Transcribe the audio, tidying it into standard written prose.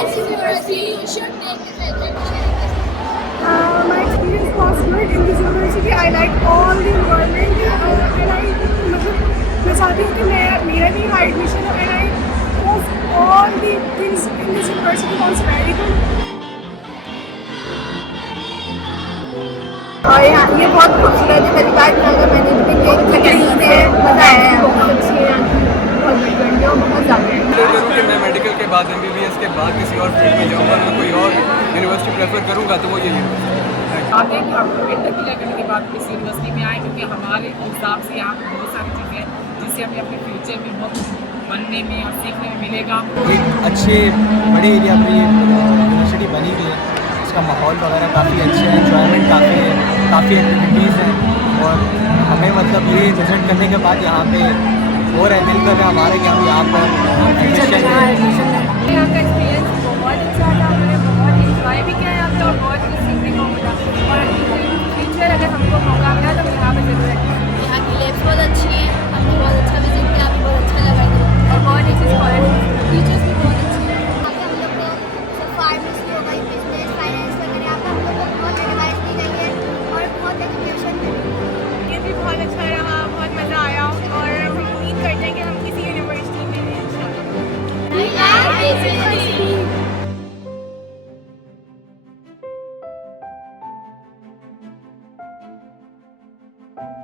As a university, you should take this admission. My experience was good in this university. I like all the environment and I मतलब मैं चाहती हूँ कि मेरा भी यहाँ एडमिशन हो and I hope all the things in this university was very good. और यहाँ ये बहुत खूबसूरत है पहली बार यहाँ का मैनेजमेंट तकलीफ है मज़ा आया है बहुत अच्छी है बहुत बढ़िया और बहुत ज़्यादा करूँ कि मैं मेडिकल के बाद MBBS के बाद किसी और फील्ड में जाऊँगा, मैं कोई और यूनिवर्सिटी प्रेफर करूँगा तो वो ये यूनिवर्सिटी आगे कि हम इंटर क्लियर करने के बाद इस यूनिवर्सिटी में आए क्योंकि हमारे हिसाब से यहाँ पर बहुत सारी चीज़ें हैं जिससे हमें अपने फ्यूचर में बहुत बनने में और सीखने में मिलेगा। एक अच्छे बड़े एरिया पर ये यूनिवर्सिटी बनी हुई है, इसका माहौल वगैरह काफ़ी अच्छे है, एंजॉयमेंट काफ़ी है, काफ़ी एक्टिविटीज़ हैं और हमें मतलब ये विजिट करने के बाद यहाँ पे हो रहा है दिल कर रहा है हमारे कि हम यहाँ पर एडमिशन यहाँ का एक्सपीरियंस बहुत अच्छा था, मैंने बहुत इंजॉय भी किया यहाँ पे और बहुत